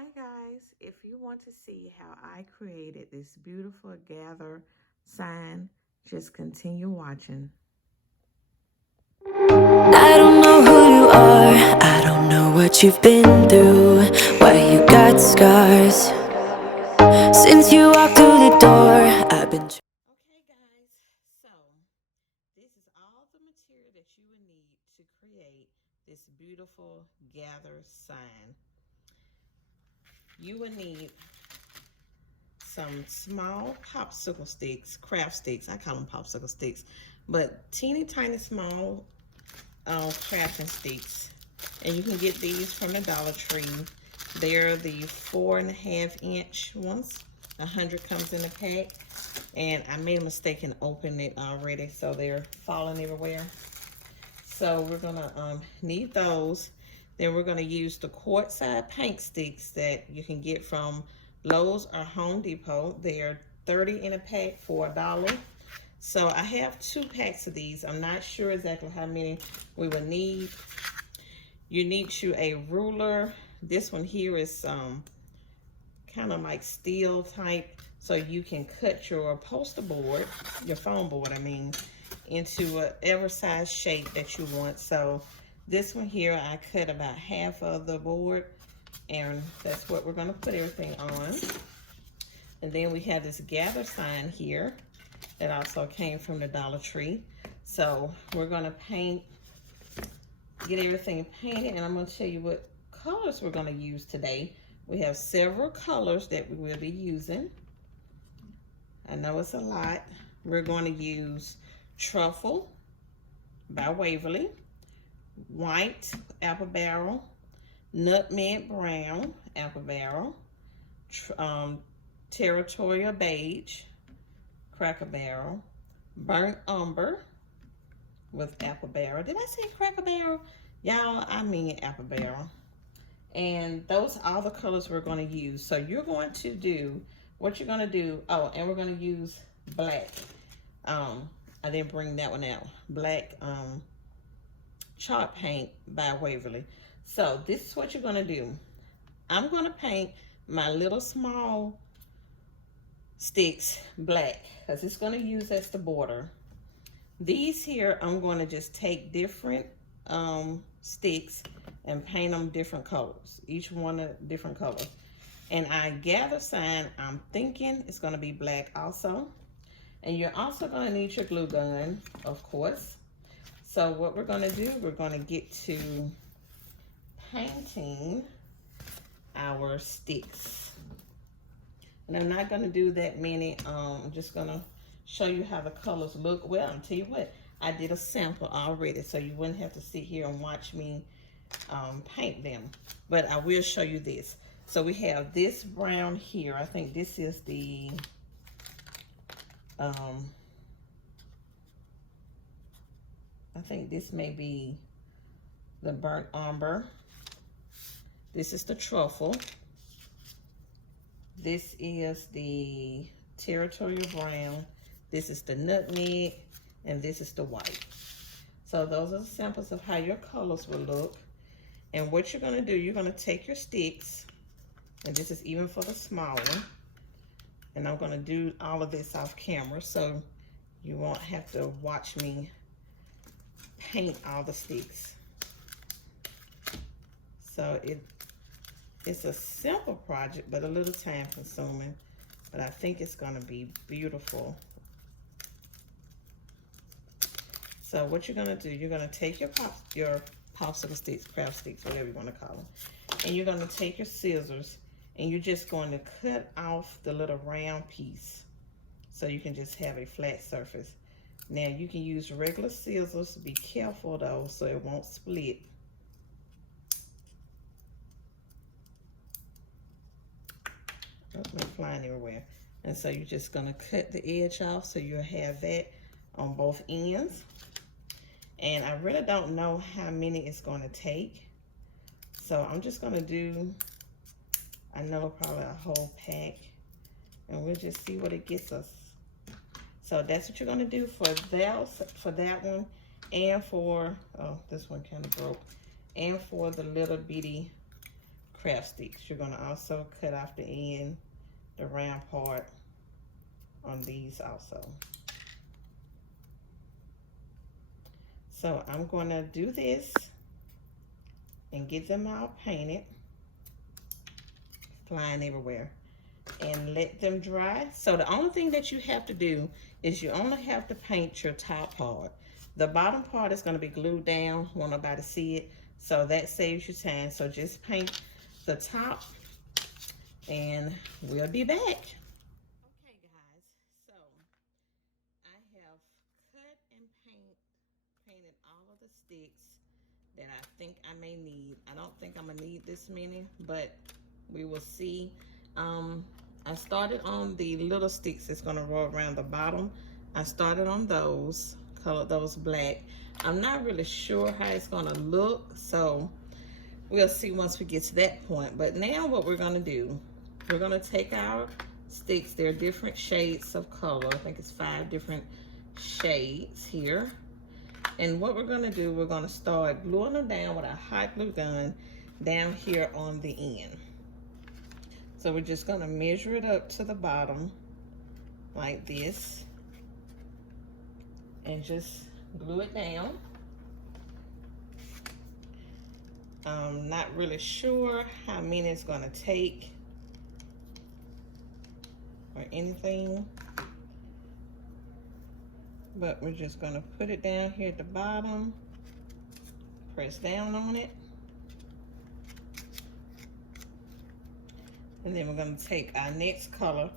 Hi guys, if you want to see how I created this beautiful gather sign, just continue watching. I don't know who you are, I don't know what you've been through, why you got scars. Since you walked through the door, I've been Okay guys, so this is all the material that you would need to create this beautiful gather sign. You will need some small popsicle sticks, craft sticks. I call them popsicle sticks, but teeny tiny small crafting sticks. And you can get these from the Dollar Tree. They're the 4.5-inch ones. 100 comes in a pack. And I made a mistake in opening it already, so they're falling everywhere. So we're gonna need those. Then we're gonna use the quart-side paint sticks that you can get from Lowe's or Home Depot. They're 30 in a pack for $1. So I have 2 packs of these. I'm not sure exactly how many we will need. You need you a ruler. This one here is kind of like steel type, so you can cut your poster board, your foam board, I mean, into whatever size shape that you want. So this one here, I cut about half of the board, and that's what we're gonna put everything on. And then we have this gather sign here that also came from the Dollar Tree. So we're gonna get everything painted, and I'm gonna tell you what colors we're gonna use today. We have several colors that we will be using. I know it's a lot. We're going to use Truffle by Waverly, White Apple Barrel, Nutmeg Brown Apple Barrel, Territorial Beige Cracker Barrel, Burnt Umber with Apple Barrel. Did I say Cracker Barrel? Y'all, I mean Apple Barrel. And those are all the colors we're going to use. So you're going to do what you're going to do. Oh, and we're going to use black. I didn't bring that one out. Black chalk paint by Waverly. So this is what you're going to do. I'm going to paint my little small sticks black because it's going to use as the border. These here, I'm going to just take different sticks and paint them different colors, each one a different color. And our gather sign, I'm thinking it's going to be black also. And you're also going to need your glue gun, of course. So what we're going to do, we're going to get to painting our sticks. And I'm not going to do that many. I'm just going to show you how the colors look. Well, I'll tell you what, I did a sample already, so you wouldn't have to sit here and watch me paint them. But I will show you this. So we have this brown here. I think this is the I think this may be the burnt umber. This is the truffle. This is the territorial brown. This is the nutmeg, and this is the white. So those are the samples of how your colors will look. And what you're gonna do, you're gonna take your sticks, and this is even for the small one. And I'm gonna do all of this off camera, so you won't have to watch me paint all the sticks. So it's a simple project, but a little time consuming. But I think it's gonna be beautiful. So what you're gonna do, you're gonna take your popsicle sticks, craft sticks, whatever you wanna call them. And you're gonna take your scissors and you're just going to cut off the little round piece so you can just have a flat surface. Now you can use regular scissors. Be careful though so it won't split. Oh, they're flying everywhere. And so you're just gonna cut the edge off so you'll have that on both ends. And I really don't know how many it's gonna take. So I'm just gonna do, I know probably a whole pack, and we'll just see what it gets us. So that's what you're gonna do for that one, and for, oh, this one kind of broke, and for the little bitty craft sticks. You're gonna also cut off the end, the round part on these also. So I'm gonna do this and get them all painted, flying everywhere, and let them dry. So the only thing that you have to do is you only have to paint your top part. The bottom part is going to be glued down, won't nobody see it, so that saves you time. So just paint the top and we'll be back. Okay guys, so I have cut and painted all of the sticks that I think I may need. I don't think I'm gonna need this many, but we will see. I started on the little sticks that's gonna roll around the bottom. I started on those, colored those black. I'm not really sure how it's gonna look, so we'll see once we get to that point. But now what we're gonna do, we're gonna take our sticks. They're different shades of color. I think it's 5 different shades here. And what we're gonna do, we're gonna start gluing them down with a hot glue gun down here on the end. So we're just gonna measure it up to the bottom like this and just glue it down. I'm not really sure how many it's gonna take or anything, but we're just gonna put it down here at the bottom, press down on it, and then we're gonna take our next color,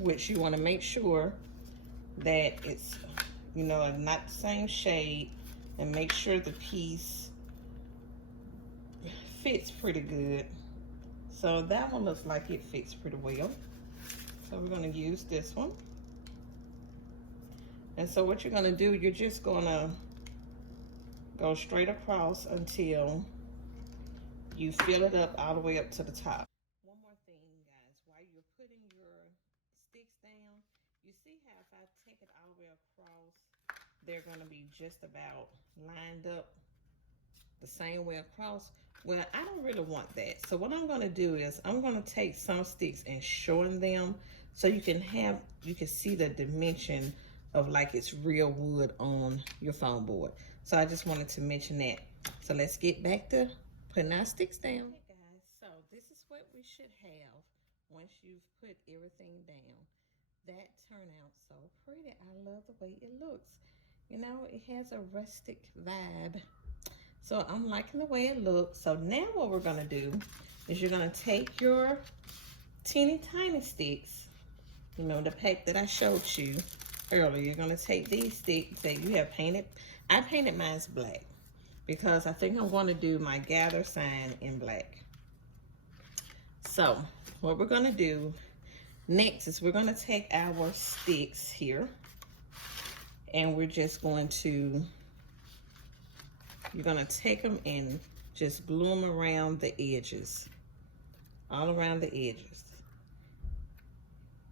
which you wanna make sure that it's, you know, not the same shade, and make sure the piece fits pretty good. So that one looks like it fits pretty well. So we're gonna use this one. And so what you're gonna do, you're just gonna go straight across until you fill it up all the way up to the top. One more thing, guys, while you're putting your sticks down, you see how if I take it all the way across, they're gonna be just about lined up the same way across. Well, I don't really want that. So what I'm gonna do is I'm gonna take some sticks and shorten them so you can see the dimension of like it's real wood on your foam board. So I just wanted to mention that. So let's get back to putting our sticks down. Okay guys, so this is what we should have once you've put everything down. That turned out so pretty. I love the way it looks. You know, it has a rustic vibe. So I'm liking the way it looks. So now what we're gonna do is you're gonna take your teeny tiny sticks, you know, the pack that I showed you earlier. You're gonna take these sticks that you have painted. I painted mine's black because I think I'm gonna do my gather sign in black. So what we're gonna do next is we're gonna take our sticks here and we're just going to, you're gonna take them and just glue them around the edges, all around the edges.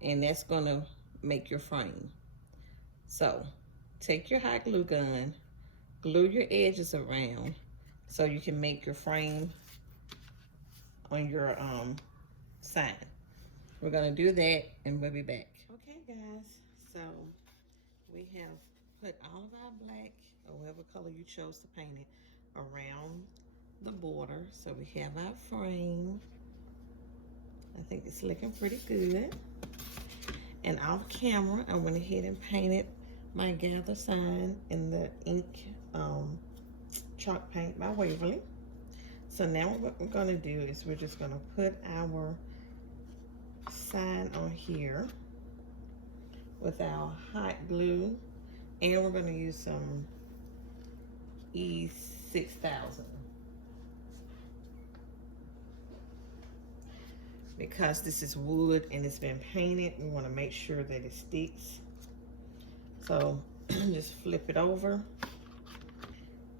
And that's gonna make your frame. So take your hot glue gun, glue your edges around so you can make your frame on your sign. We're gonna do that and we'll be back. Okay guys, so we have put all of our black, or whatever color you chose to paint it, around the border. So we have our frame. I think it's looking pretty good. And off camera, I went ahead and painted my gather sign in the ink chalk paint by Waverly. So now what we're gonna do is we're just gonna put our sign on here with our hot glue, and we're gonna use some E6000 because this is wood and it's been painted. We want to make sure that it sticks. So just flip it over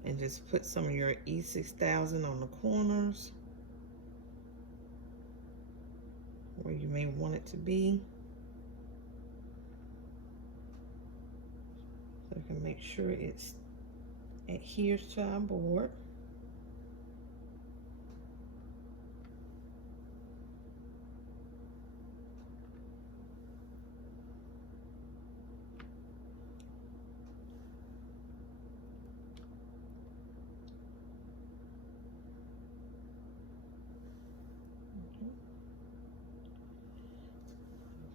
and just put some of your E6000 on the corners where you may want it to be, so you can make sure it adheres to our board.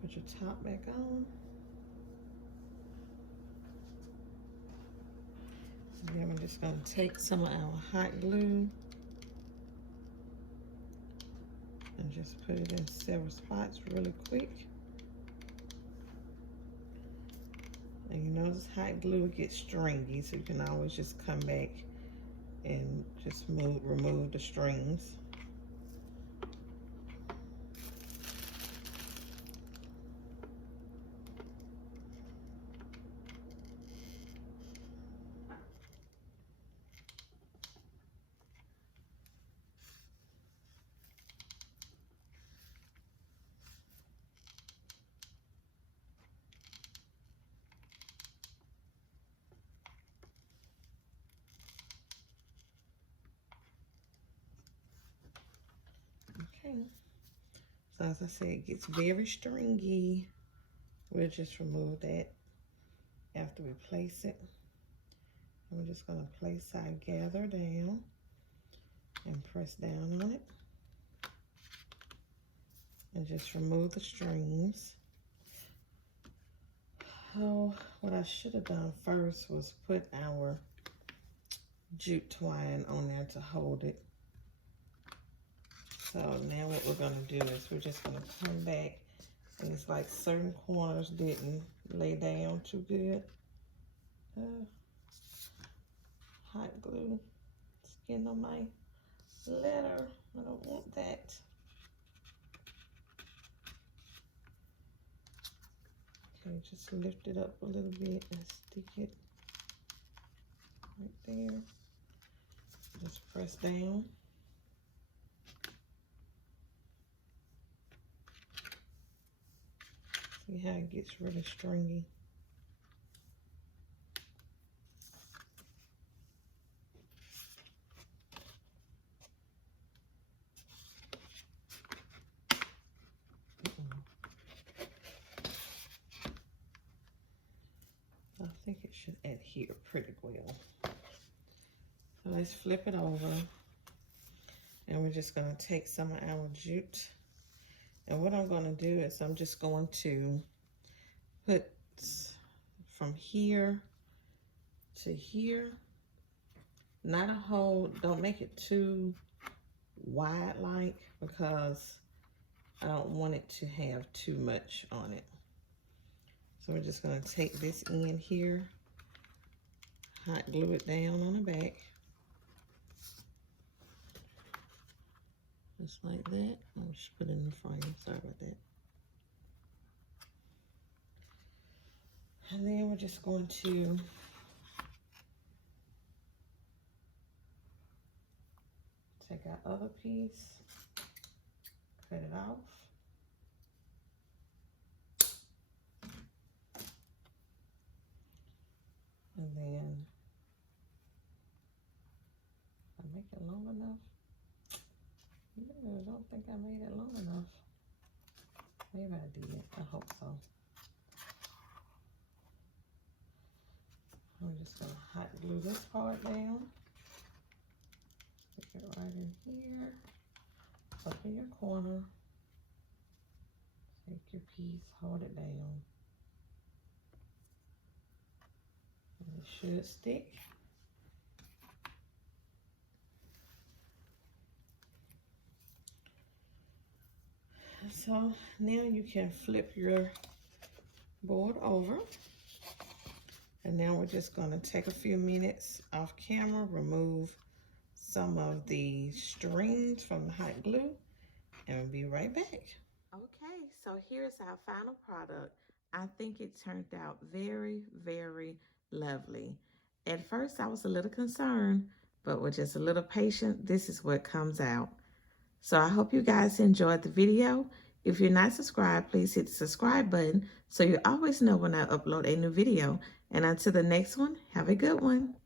Put your top back on. And then we're just going to take some of our hot glue and just put it in several spots really quick. And you notice hot glue gets stringy, so you can always just come back and just remove the strings. Okay, so as I said, it gets very stringy. We'll just remove that after we place it. And we're just going to place our gather down and press down on it. And just remove the strings. Oh, what I should have done first was put our jute twine on there to hold it. So now what we're going to do is we're just going to come back, and it's like certain corners didn't lay down too good. Hot glue, it's getting on my letter. I don't want that. Okay, just lift it up a little bit and stick it right there. Just press down. See how it gets really stringy. I think it should adhere pretty well. So let's flip it over. And we're just going to take some of our jute. And what I'm going to do is I'm just going to put from here to here. Not a hole. Don't make it too wide like, because I don't want it to have too much on it. So we're just going to take this end here, hot glue it down on the back. Just like that. I'll just put it in the frame. Sorry about that. And then we're just going to take our other piece, cut it off. And then I make it long enough. I don't think I made it long enough. Maybe I did. I hope so. I'm just going to hot glue this part down. Stick it right in here. Up in your corner. Take your piece, hold it down. And it should stick. So now you can flip your board over. And now we're just going to take a few minutes off camera, remove some of the strings from the hot glue, and we'll be right back. Okay, so here's our final product. I think it turned out very, very lovely. At first, I was a little concerned, but with just a little patience, this is what comes out. So I hope you guys enjoyed the video. If you're not subscribed, please hit the subscribe button so you always know when I upload a new video. And until the next one, have a good one.